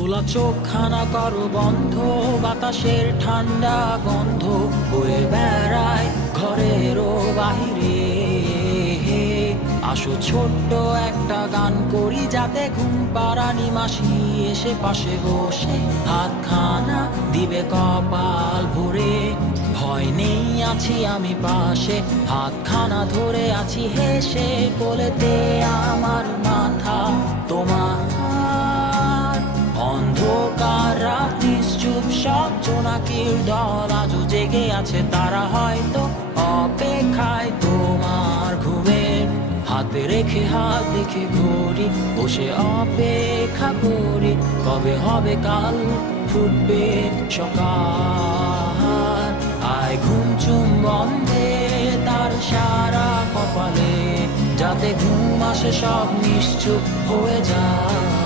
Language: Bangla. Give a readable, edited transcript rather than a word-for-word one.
খোলা চোখখানা করো বন্ধ, বাতাসের ঠান্ডা গন্ধ বয়ে বেড়ায় ঘরেরও বাহিরে। আসো ছোট্ট একটা গান করি, যাতে ঘুম পাড়ানি মাসি এসে পাশে বসে হাতখানা দিবে কপাল ভরে। ভয় নেই, আছি আমি পাশে, হাতখানা ধরে আছি হেসে, কোলেতে আমার মাথা তোমার। অন্ধকার রাত নিশ্চুপ, সব জোনাকির দল আজও জেগে আছে, তারা হয়তো অপেক্ষায় তোমার ঘুমের। হাতে রেখে হাত দেখে ঘড়ি, বসে অপেক্ষা করি, কবে হবে কাল, ফুটবে সকাল। আয় ঘুম চুম বন্ধে তার সারা কপালে, যাতে ঘুম আসে সব নিশ্চুপ হয়ে যায়।